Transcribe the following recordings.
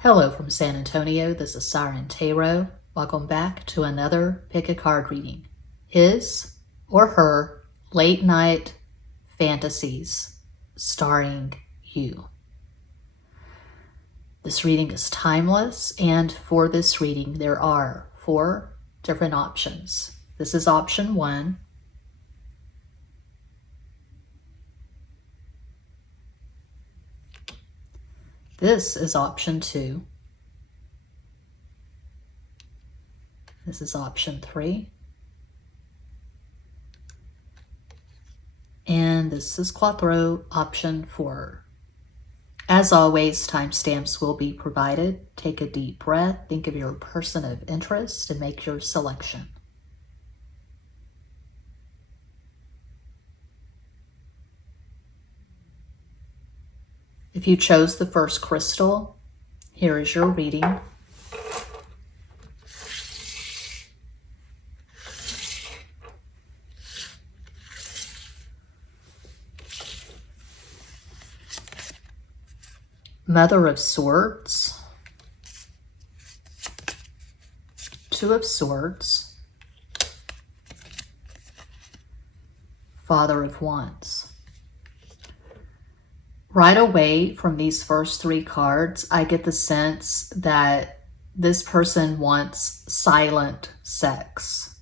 Hello from San Antonio, this is Siren Tarot. Welcome back to another pick a card reading. His or her late night fantasies starring you. This reading is timeless, and for this reading there are 4 different options. This is option 1. This is option 2. This is option 3. And this is Cuatro, option 4. As always, timestamps will be provided. Take a deep breath, think of your person of interest, and make your selection. If you chose the first crystal, here is your reading. Mother of Swords, 2 of Swords, Father of Wands. Right away from these first 3 cards, I get the sense that this person wants silent sex.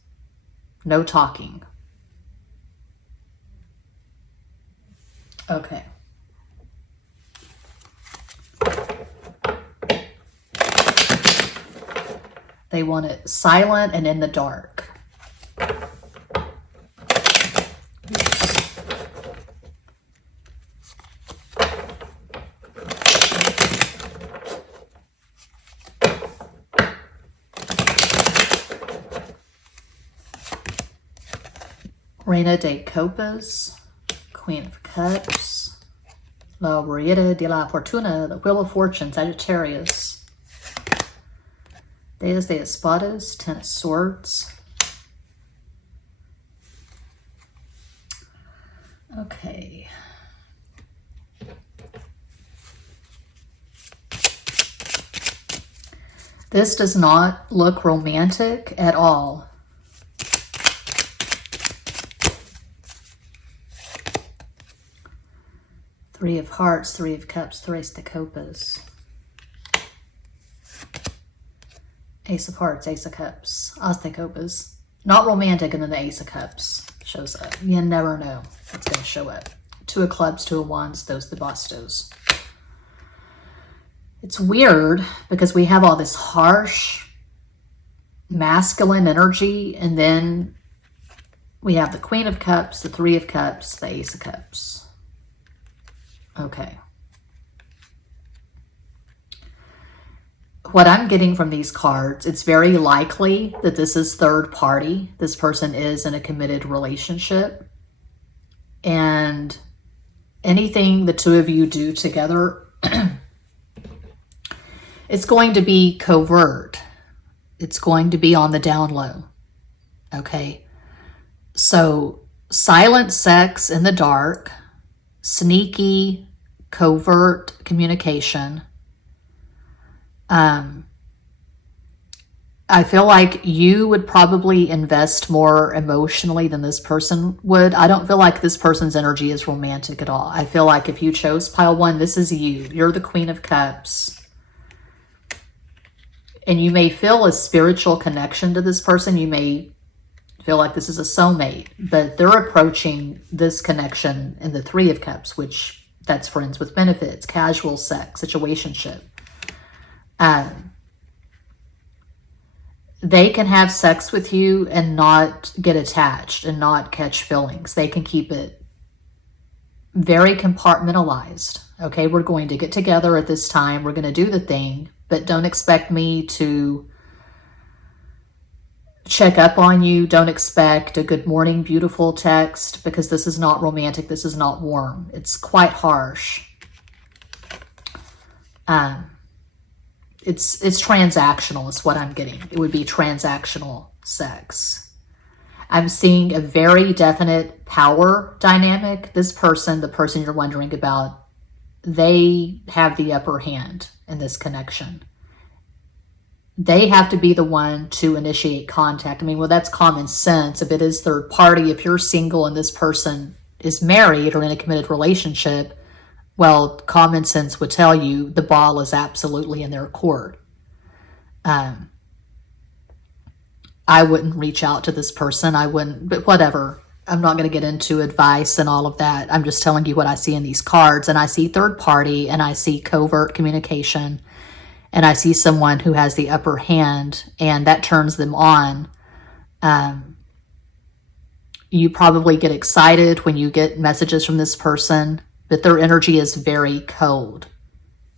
No talking. Okay. They want it silent and in the dark. Reina de Copas, Queen of Cups, La Rueda de la Fortuna, the Wheel of Fortune, Sagittarius, Deus de Espadas, 10 of Swords. Okay. This does not look romantic at all. Three of Hearts, 3 of Cups, Tres de Copas. Ace of Hearts, Ace of Cups, As de Copas. Not romantic, and then the Ace of Cups shows up. You never know what's going to show up. 2 of Clubs, 2 of Wands, Dos de Bastos. It's weird because we have all this harsh masculine energy, and then we have the Queen of Cups, the 3 of Cups, the Ace of Cups. Okay. What I'm getting from these cards, it's very likely that this is third party. This person is in a committed relationship. And anything the 2 of you do together, it's going to be covert. It's going to be on the down low. Okay. So silent sex in the dark, sneaky, covert communication. I feel like you would probably invest more emotionally than this person would. I don't feel like this person's energy is romantic at all. I feel like if you chose pile 1, this is you. You're the Queen of Cups. And you may feel a spiritual connection to this person. You may feel like this is a soulmate, but they're approaching this connection in the 3 of Cups, which that's friends with benefits, casual sex, situationship. They can have sex with you and not get attached and not catch feelings. They can keep it very compartmentalized. Okay, we're going to get together at this time. We're going to do the thing, but don't expect me to check up on you. Don't expect a good morning, beautiful text, because this is not romantic. This is not warm. It's quite harsh. It's transactional is what I'm getting. It would be transactional sex. I'm seeing a very definite power dynamic. This person, the person you're wondering about, they have the upper hand in this connection. They have to be the one to initiate contact. I mean, well, that's common sense. If it is third party, if you're single and this person is married or in a committed relationship, well, common sense would tell you the ball is absolutely in their court. I wouldn't reach out to this person. I wouldn't, but whatever. I'm not going to get into advice and all of that. I'm just telling you what I see in these cards. And I see third party, and I see covert communication, and I see someone who has the upper hand, and that turns them on. You probably get excited when you get messages from this person, but their energy is very cold.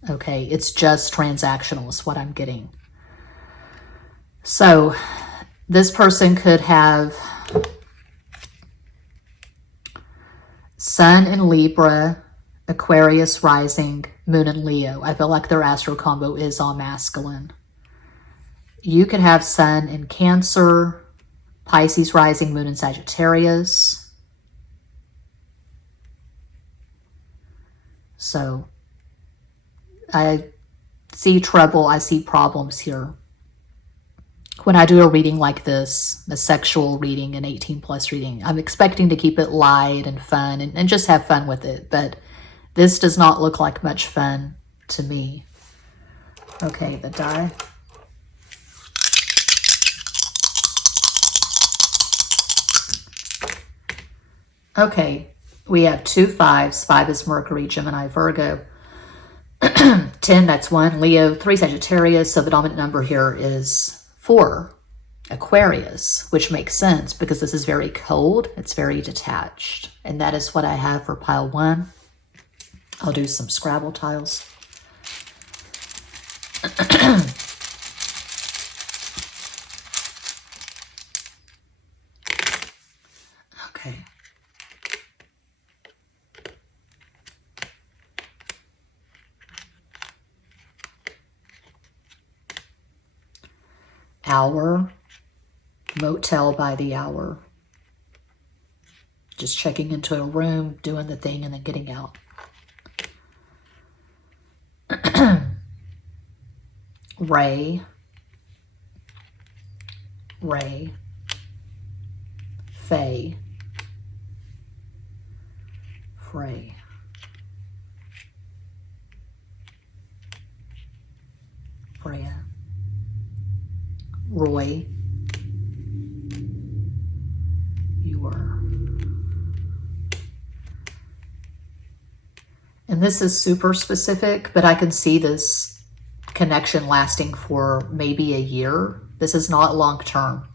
Okay, it's just transactional is what I'm getting. So this person could have Sun in Libra, Aquarius rising, Moon in Leo. I feel like their astro combo is all masculine. You could have Sun in Cancer, Pisces rising, Moon in Sagittarius. So I see trouble, I see problems here. When I do a reading like this, a sexual reading, an 18+ reading, I'm expecting to keep it light and fun and just have fun with it. But this does not look like much fun to me. Okay, the die. Okay, we have 2 5s. 5 is Mercury, Gemini, Virgo. 10, that's 1. Leo, 3 Sagittarius. So the dominant number here is 4, Aquarius, which makes sense because this is very cold. It's very detached. And that is what I have for pile 1. I'll do some Scrabble tiles. Okay. Hour, motel by the hour. Just checking into a room, doing the thing, and then getting out. Ray, Faye, Frey, Freya, Roy, you were. And this is super specific, but I can see this connection lasting for maybe a year. This is not long term.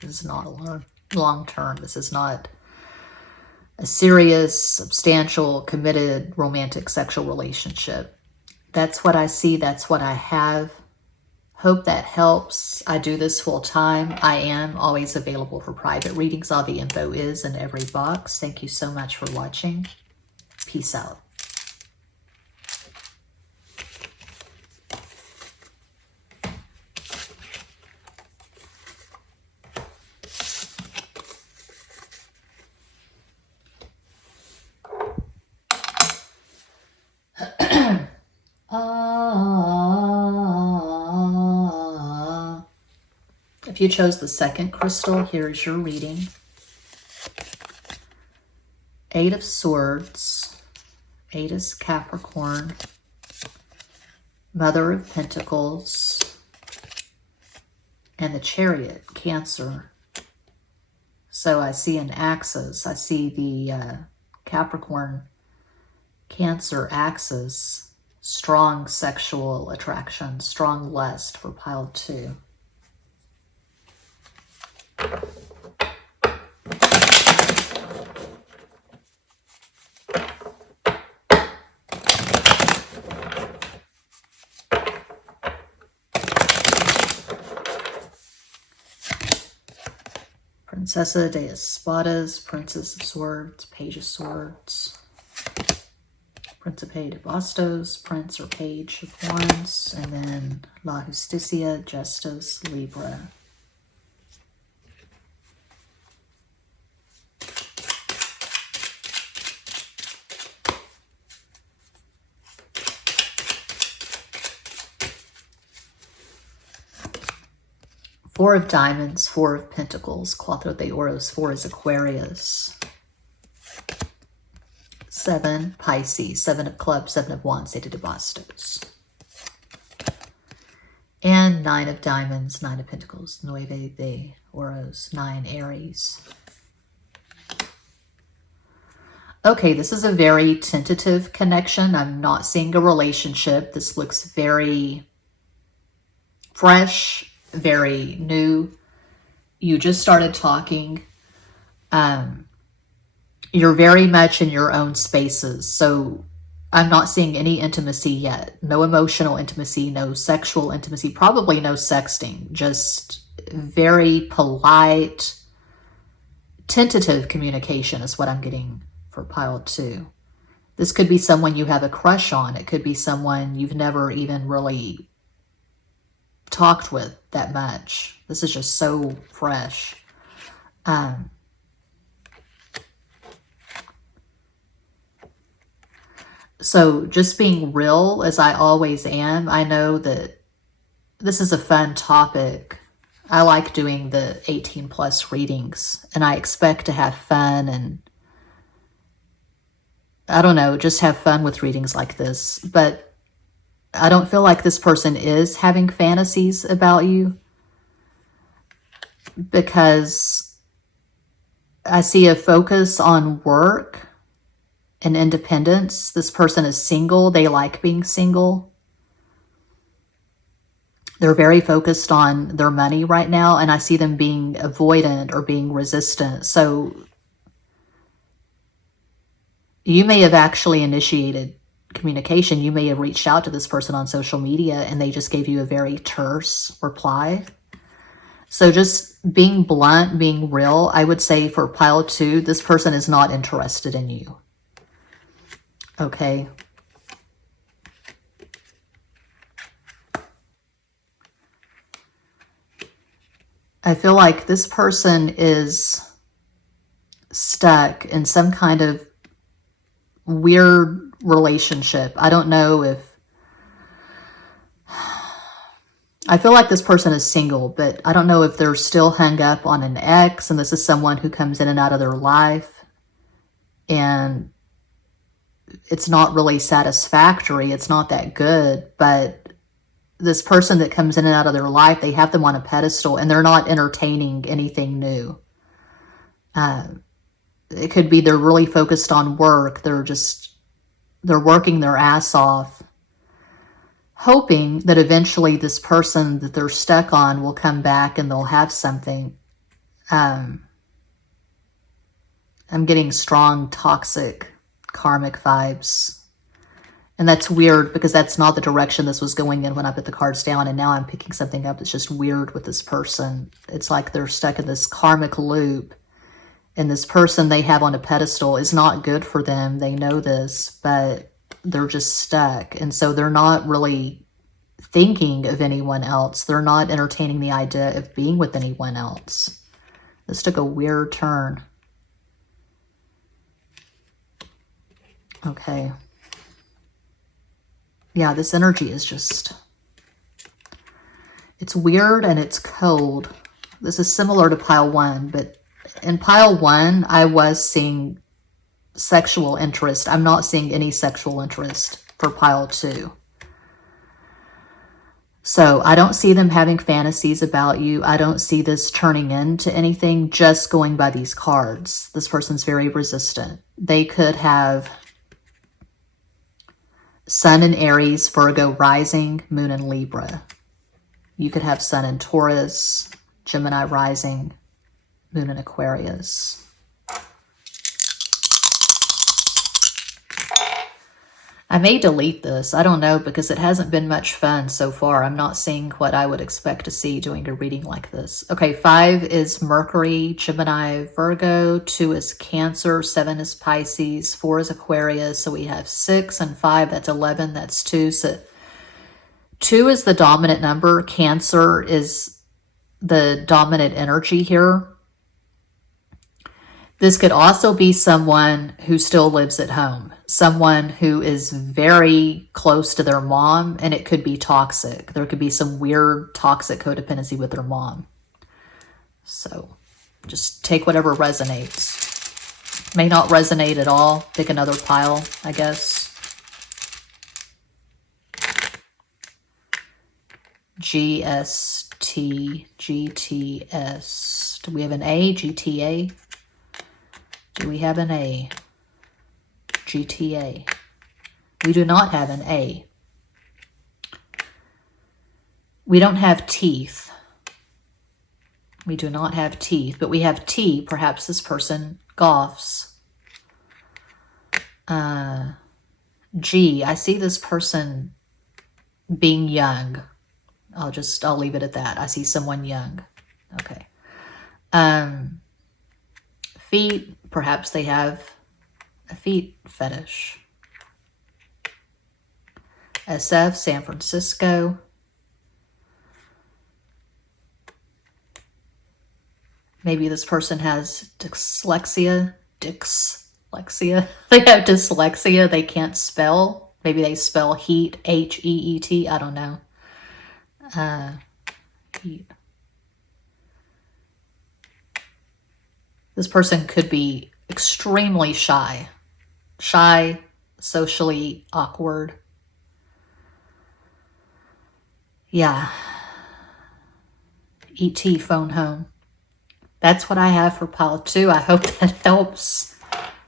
This is not long term. This is not a serious, substantial, committed, romantic, sexual relationship. That's what I see. That's what I have. Hope that helps. I do this full time. I am always available for private readings. All the info is in every box. Thank you so much for watching. Peace out. If you chose the second crystal, here's your reading. 8 of Swords. 8 is Capricorn. Mother of Pentacles. And the Chariot, Cancer. So I see an axis. I see the Capricorn, Cancer axis. Strong sexual attraction, strong lust for pile 2. Princesa de Espadas, Princess of Swords, Page of Swords, Principe de Bastos, Prince or Page of Wands, and then La Justicia, Justice, Libra. Four of Diamonds, Four of Pentacles, Cuatro de Oros, Four is Aquarius. Seven, Pisces, Seven of Clubs, Seven of Wands, Eight of Bastos. And Nine of Diamonds, Nine of Pentacles, Nueve de Oros, Nine, Aries. Okay, this is a very tentative connection. I'm not seeing a relationship. This looks very fresh, very new. You just started talking. You're very much in your own spaces. So I'm not seeing any intimacy yet. No emotional intimacy, no sexual intimacy, probably no sexting. Just very polite, tentative communication is what I'm getting for pile 2. This could be someone you have a crush on. It could be someone you've never even really talked with that much. This is just so fresh. So just being real, as I always am, I know that this is a fun topic. I like doing the 18 plus readings, and I expect to have fun and, I don't know, just have fun with readings like this. But I don't feel like this person is having fantasies about you, because I see a focus on work and independence. This person is single. They like being single. They're very focused on their money right now, and I see them being avoidant or being resistant. So you may have actually initiated communication. You may have reached out to this person on social media and they just gave you a very terse reply. So just being blunt, being real, I would say for pile 2, this person is not interested in you. Okay. I feel like this person is stuck in some kind of weird relationship. I don't know if... I feel like this person is single, but I don't know if they're still hung up on an ex, and this is someone who comes in and out of their life, and it's not really satisfactory. It's not that good, but this person that comes in and out of their life, they have them on a pedestal and they're not entertaining anything new. It could be they're really focused on work. They're working their ass off, hoping that eventually this person that they're stuck on will come back and they'll have something. I'm getting strong, toxic, karmic vibes. And that's weird because that's not the direction this was going in when I put the cards down, and now I'm picking something up that's just weird with this person. It's like they're stuck in this karmic loop, and this person they have on a pedestal is not good for them. They know this, but they're just stuck. And so they're not really thinking of anyone else. They're not entertaining the idea of being with anyone else. This took a weird turn. Okay. Yeah, this energy is just... it's weird and it's cold. This is similar to pile 1, but in pile 1, I was seeing sexual interest. I'm not seeing any sexual interest for pile 2. So I don't see them having fantasies about you. I don't see this turning into anything, just going by these cards. This person's very resistant. They could have Sun in Aries, Virgo rising, Moon in Libra. You could have Sun in Taurus, Gemini rising, Moon in Aquarius. I may delete this. I don't know, because it hasn't been much fun so far. I'm not seeing what I would expect to see doing a reading like this. Okay, 5 is Mercury, Gemini, Virgo. 2 is Cancer. 7 is Pisces. 4 is Aquarius. So we have 6 and 5. That's 11. That's 2. So 2 is the dominant number. Cancer is the dominant energy here. This could also be someone who still lives at home, someone who is very close to their mom, and it could be toxic. There could be some weird toxic codependency with their mom. So just take whatever resonates. May not resonate at all. Pick another pile, I guess. GST, GTS. Do we have an A? GTA? Do we have an A? GTA. We do not have an A. We don't have teeth. We do not have teeth, but we have T. Perhaps this person golfs. G. I see this person being young. I'll leave it at that. I see someone young. Okay. Feet. Perhaps they have a feet fetish. SF, San Francisco. Maybe this person has dyslexia. They have dyslexia. They can't spell. Maybe they spell heat, H-E-E-T. I don't know. Heat. This person could be extremely shy. Shy, socially awkward. Yeah. E.T. phone home. That's what I have for pile 2. I hope that helps.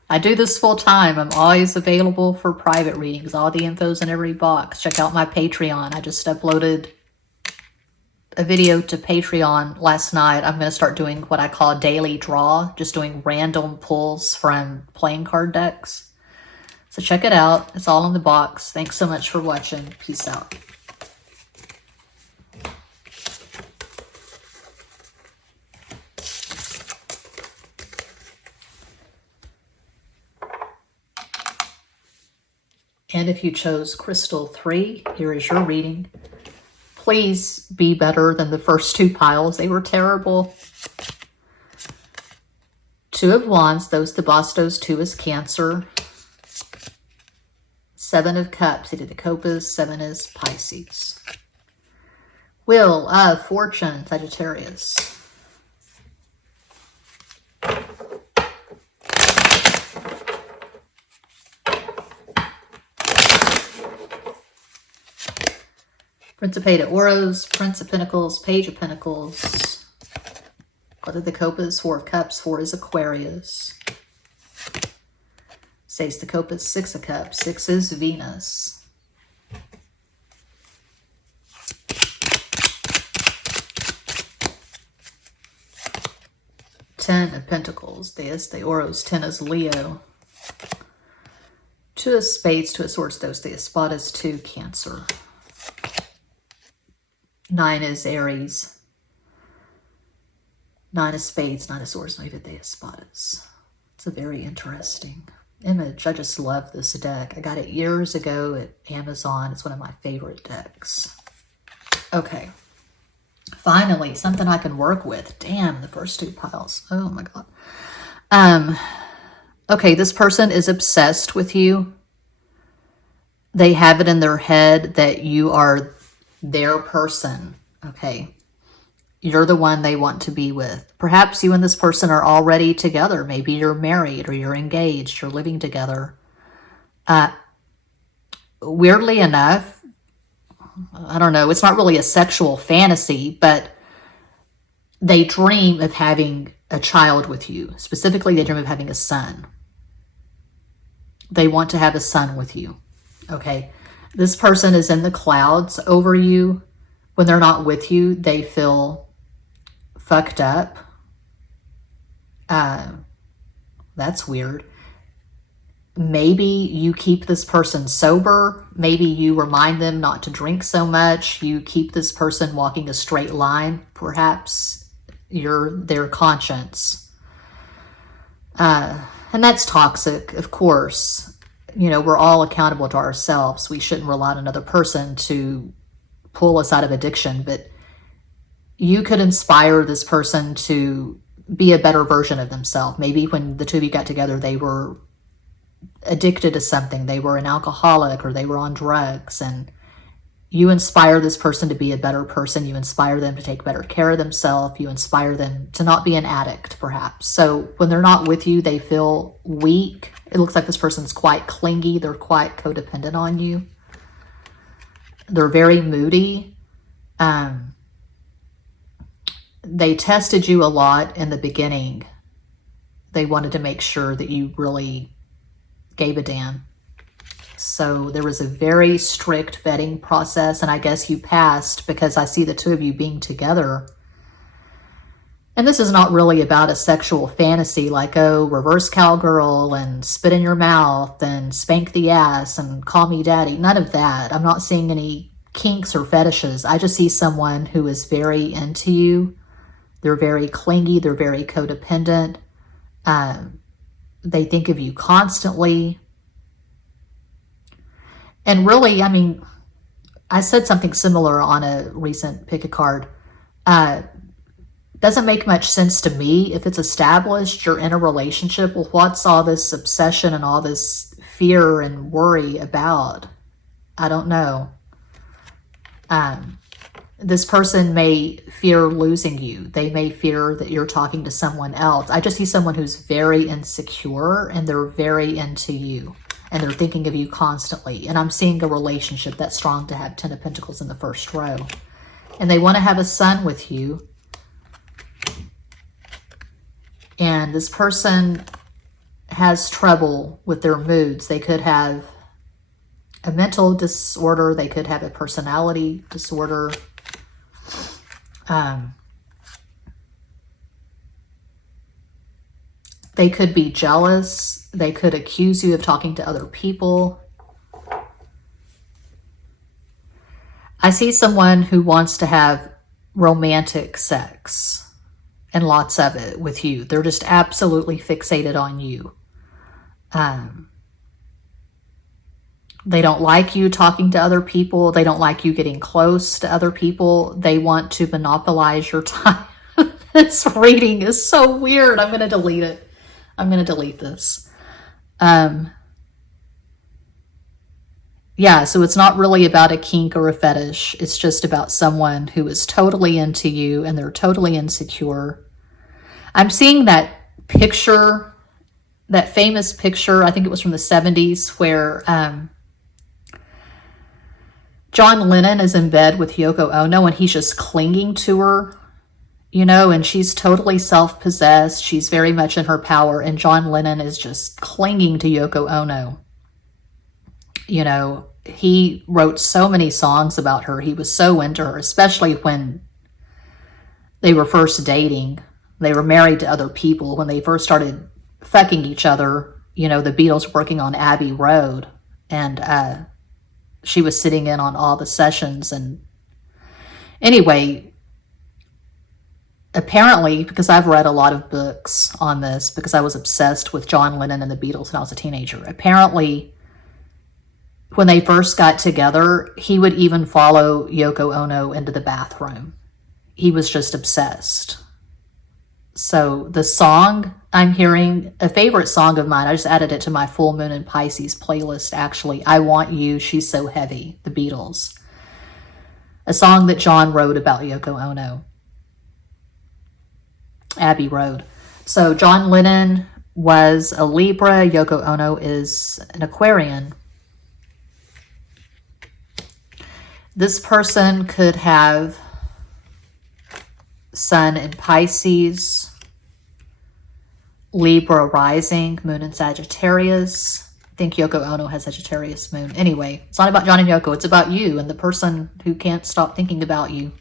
I do this full time. I'm always available for private readings. All the info's in every box. Check out my Patreon. I just uploaded a video to Patreon last night. I'm going to start doing what I call daily draw. Just doing random pulls from playing card decks. So check it out. It's all in the box. Thanks so much for watching. Peace out. And if you chose Crystal 3, here is your reading. Please be better than the first 2 piles. They were terrible. 2 of Wands, those the Bastos, 2 is Cancer. 7 of Cups, Eight of the Copas, 7 is Pisces. Wheel of Fortune, Sagittarius. Principe de Oros, Prince of Pentacles, Page of Pentacles. What are the Copas? 4 of Cups, 4 is Aquarius. 6 the Copas, 6 of Cups, 6 is Venus. Ten of Pentacles, Diez de Oros, 10 is Leo. 2 of Spades, 2 of Swords, Dos de Espadas, 2 Cancer. 9 is Aries. 9 of Spades, 9 of Swords, 9 de Espadas. It's a very interesting image. I just love this deck. I got it years ago at Amazon. It's one of my favorite decks. Okay. Finally, something I can work with. Damn, the first 2 piles. Oh my God. Okay, this person is obsessed with you. They have it in their head that you are their person, okay? You're the one they want to be with. Perhaps you and this person are already together. Maybe you're married or you're engaged. You're living together. Weirdly enough, I don't know, it's not really a sexual fantasy, but they dream of having a child with you. Specifically, they dream of having a son. They want to have a son with you, okay? This person is in the clouds over you. When they're not with you, they feel fucked up. That's weird. Maybe you keep this person sober. Maybe you remind them not to drink so much. You keep this person walking a straight line. Perhaps you're their conscience. And that's toxic, of course. You know, we're all accountable to ourselves. We shouldn't rely on another person to pull us out of addiction, but you could inspire this person to be a better version of themselves. Maybe when the 2 of you got together, they were addicted to something. They were an alcoholic or they were on drugs, and You inspire this person to be a better person. You inspire them to take better care of themselves. You inspire them to not be an addict, perhaps. So when they're not with you, they feel weak. It looks like this person's quite clingy. They're quite codependent on you. They're very moody. They tested you a lot in the beginning. They wanted to make sure that you really gave a damn. So there was a very strict vetting process, and I guess you passed because I see the two of you being together. And this is not really about a sexual fantasy like, oh, reverse cowgirl and spit in your mouth and spank the ass and call me daddy. None of that. I'm not seeing any kinks or fetishes. I just see someone who is very into you. They're very clingy. They're very codependent. They think of you constantly. And really, I mean, I said something similar on a recent pick a card. Doesn't make much sense to me. If it's established, you're in a relationship, well, what's all this obsession and all this fear and worry about? I don't know. This person may fear losing you. They may fear that you're talking to someone else. I just see someone who's very insecure and they're very into you and they're thinking of you constantly. And I'm seeing a relationship that's strong to have 10 of Pentacles in the first row. And they want to have a son with you. And this person has trouble with their moods. They could have a mental disorder. They could have a personality disorder. They could be jealous. They could accuse you of talking to other people. I see someone who wants to have romantic sex and lots of it with you. They're just absolutely fixated on you. They don't like you talking to other people. They don't like you getting close to other people. They want to monopolize your time. This reading is so weird. I'm going to delete it. I'm going to delete this. Yeah, so it's not really about a kink or a fetish. It's just about someone who is totally into you and they're totally insecure. I'm seeing that picture, that famous picture, I think it was from the 70s, where John Lennon is in bed with Yoko Ono and he's just clinging to her, you know, and she's totally self-possessed. She's very much in her power, and John Lennon is just clinging to Yoko Ono. You know, he wrote so many songs about her. He was so into her, especially when they were first dating. They were married to other people. When they first started fucking each other, you know, the Beatles working on Abbey Road, and she was sitting in on all the sessions. And anyway, apparently, because I've read a lot of books on this, because I was obsessed with John Lennon and the Beatles when I was a teenager, apparently when they first got together, he would even follow Yoko Ono into the bathroom. He was just obsessed. So the song I'm hearing, a favorite song of mine, I just added it to my Full Moon in Pisces playlist, actually. I Want You, She's So Heavy, the Beatles. A song that John wrote about Yoko Ono. Abbey Road. So John Lennon was a Libra. Yoko Ono is an Aquarian. This person could have Sun in Pisces, Libra rising, Moon in Sagittarius. I think Yoko Ono has Sagittarius moon. Anyway, it's not about John and Yoko. It's about you and the person who can't stop thinking about you.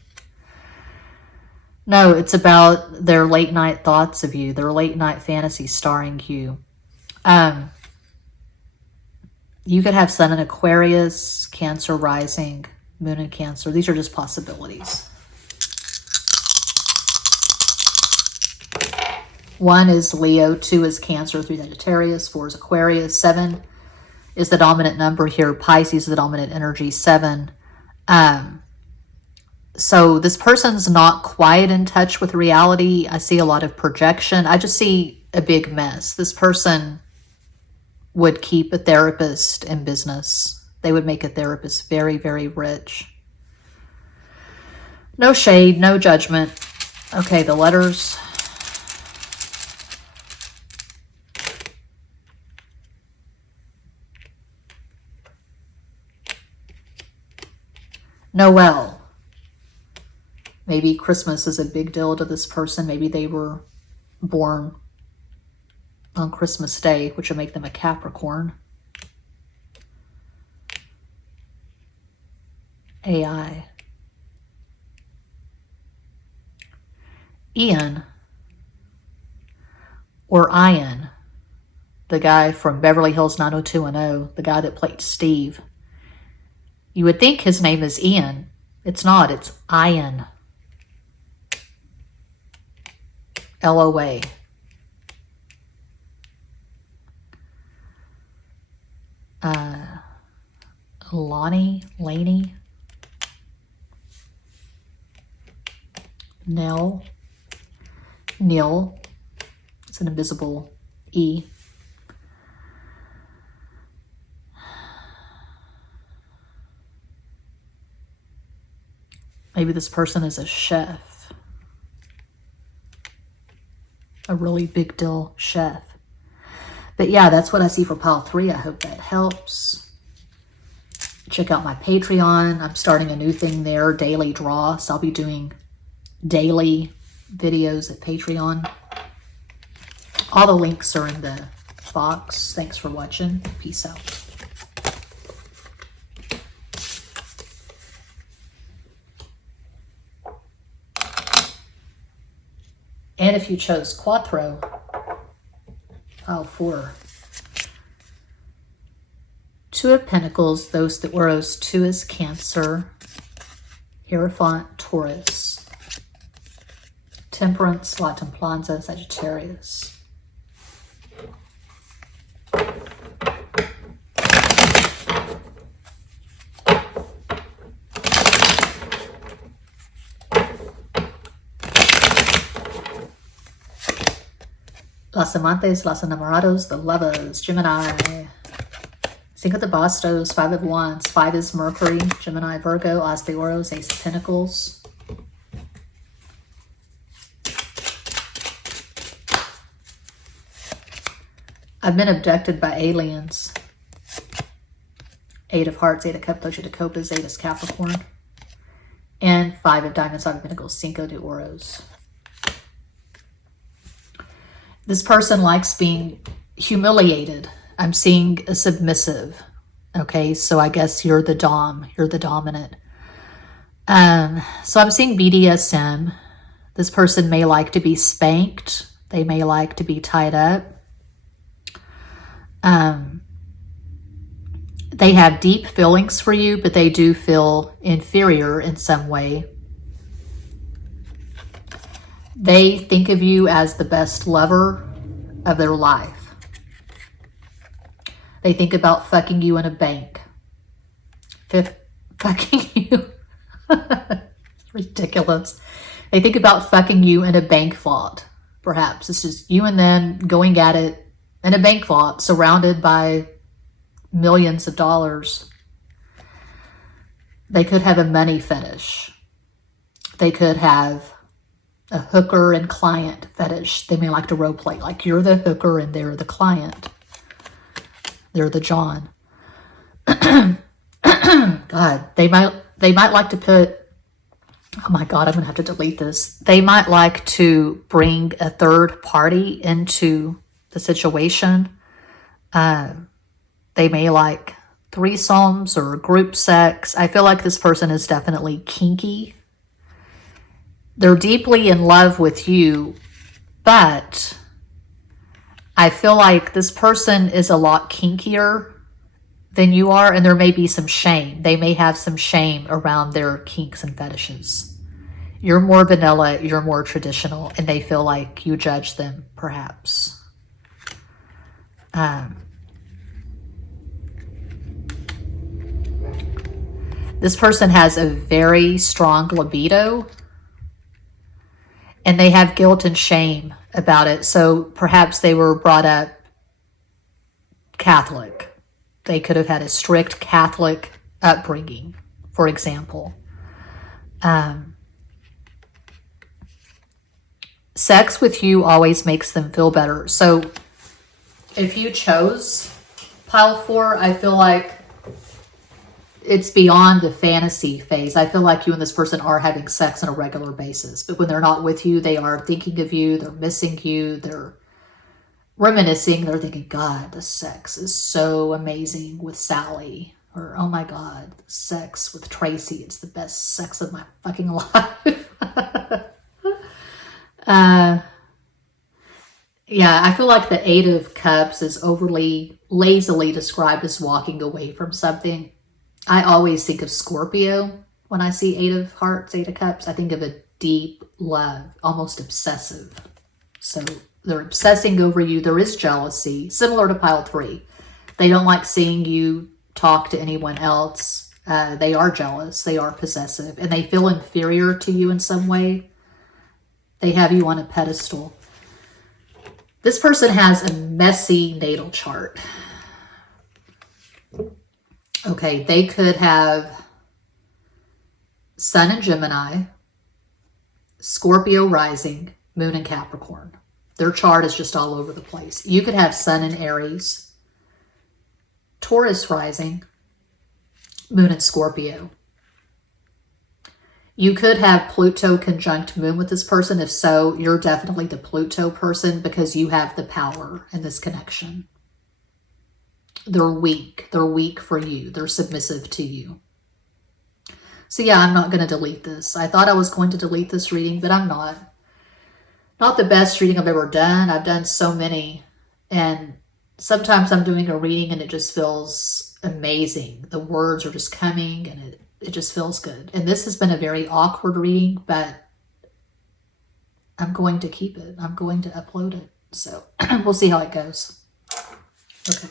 No, it's about their late night thoughts of you, their late night fantasies starring you. You could have Sun in Aquarius, Cancer rising, Moon in Cancer. These are just possibilities. 1 is Leo, 2 is Cancer, 3 Sagittarius, 4 is Aquarius, 7 is the dominant number here. Pisces is the dominant energy, 7. So this person's not quite in touch with reality. I see a lot of projection. I just see a big mess. This person would keep a therapist in business. They would make a therapist very, very rich. No shade, no judgment. Okay, the letters. Noel. Maybe Christmas is a big deal to this person. Maybe they were born on Christmas Day, which would make them a Capricorn. AI. Ian or Ian, the guy from Beverly Hills 90210, the guy that played Steve. You would think his name is Ian. It's not. It's Ian. LOA. Laney. Neil. It's an invisible E. Maybe this person is a chef. A really big deal chef. But yeah, that's what I see for pile 3. I hope that helps. Check out my Patreon. I'm starting a new thing there, daily draw. So I'll be doing daily videos at Patreon. All the links are in the box. Thanks for watching. Peace out. And if you chose Quattro, pile 4. 2 of Pentacles, Dos de Oros, 2 is Cancer, Hierophant, Taurus, Temperance, La Templanza, Sagittarius. Las Amantes, Las Enamorados, the Lovers, Gemini. Cinco de Bastos, 5 of Wands, 5 is Mercury, Gemini, Virgo, As de Oros, Ace of Pentacles. I've been abducted by aliens. 8 of Hearts, 8 of Cups, 8 of Copas, 8 is Capricorn. And 5 of Diamonds, 5 of Pentacles, Cinco de Oros. This person likes being humiliated. I'm seeing a submissive. Okay, so I guess you're the dom. You're the dominant. So I'm seeing BDSM. This person may like to be spanked. They may like to be tied up. They have deep feelings for you, but they do feel inferior in some way. They think of you as the best lover of their life. They think about fucking you in a bank. Fucking you. It's ridiculous. They think about fucking you in a bank vault. Perhaps it's just you and them going at it in a bank vault, surrounded by millions of dollars. They could have a money fetish. They could have a hooker and client fetish. They may like to role play like you're the hooker and they're the client. They're the John. God, they might like to put, oh my God, I'm gonna have to delete this. They might like to bring a third party into the situation. They may like threesomes or group sex. I feel like this person is definitely kinky. They're deeply in love with you, but I feel like this person is a lot kinkier than you are, and there may be some shame. They may have some shame around their kinks and fetishes. You're more vanilla, you're more traditional, and they feel like you judge them, perhaps. This person has a very strong libido, and they have guilt and shame about it. So perhaps they were brought up Catholic. They could have had a strict Catholic upbringing, for example. sex with you always makes them feel better. So if you chose pile 4, I feel like it's beyond the fantasy phase. I feel like you and this person are having sex on a regular basis. But when they're not with you, they are thinking of you. They're missing you. They're reminiscing. They're thinking, God, the sex is so amazing with Sally. Or, oh my God, sex with Tracy. It's the best sex of my fucking life. Yeah, I feel like the 8 of Cups is overly lazily described as walking away from something. I always think of Scorpio when I see 8 of Hearts, 8 of Cups. I think of a deep love, almost obsessive. So they're obsessing over you. There is jealousy, similar to pile 3. They don't like seeing you talk to anyone else. They are jealous. They are possessive. And they feel inferior to you in some way. They have you on a pedestal. This person has a messy natal chart. Okay, they could have Sun in Gemini, Scorpio rising, Moon in Capricorn. Their chart is just all over the place. You could have Sun in Aries, Taurus rising, Moon in Scorpio. You could have Pluto conjunct Moon with this person. If so, you're definitely the Pluto person because you have the power in this connection. They're weak. They're weak for you. They're submissive to you. So yeah, I'm not going to delete this. I thought I was going to delete this reading, but I'm not. Not the best reading I've ever done. I've done so many. And sometimes I'm doing a reading and it just feels amazing. The words are just coming and it just feels good. And this has been a very awkward reading, but I'm going to keep it. I'm going to upload it. So we'll see how it goes. Okay.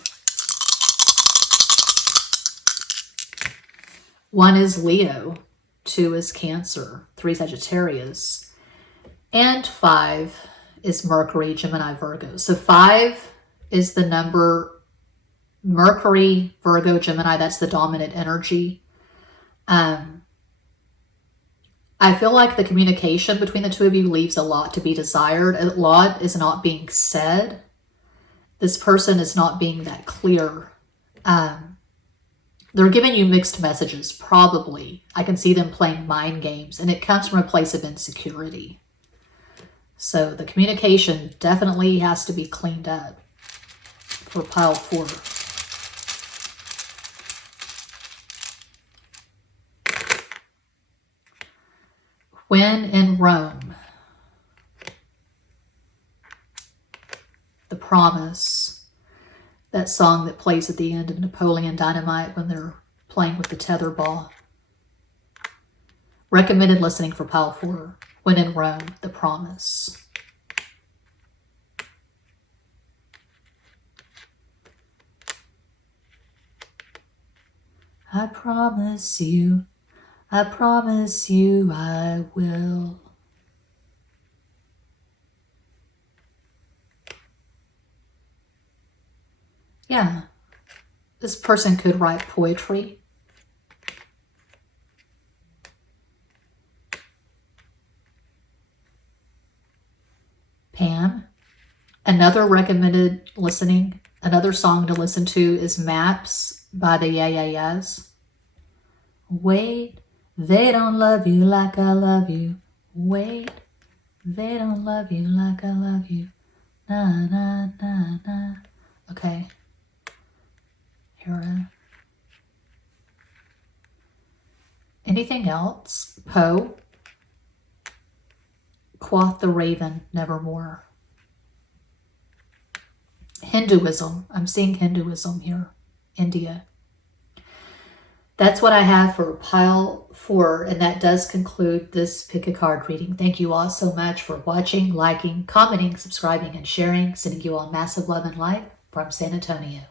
1 is Leo, 2 is Cancer, 3 Sagittarius, and 5 is Mercury, Gemini, Virgo. So 5 is the number Mercury, Virgo, Gemini. That's the dominant energy. I feel like the communication between the two of you leaves a lot to be desired. A lot is not being said. This person is not being that clear. They're giving you mixed messages, probably. I can see them playing mind games, and it comes from a place of insecurity. So the communication definitely has to be cleaned up for pile 4. When in Rome, The Promise, that song that plays at the end of Napoleon Dynamite when they're playing with the tetherball. Recommended listening for pile 4. When in Rome, The Promise. I promise you I will. Yeah, this person could write poetry. Pam, another recommended listening, another song to listen to is Maps by the Yeah Yeah Yeahs. Wait, they don't love you like I love you. Wait, they don't love you like I love you. Na, na, na, na. Okay. Here. Anything else? Poe. Quoth the Raven, Nevermore. Hinduism. I'm seeing Hinduism here. India. That's what I have for pile 4, and that does conclude this pick a card reading. Thank you all so much for watching, liking, commenting, subscribing, and sharing. Sending you all massive love and light from San Antonio.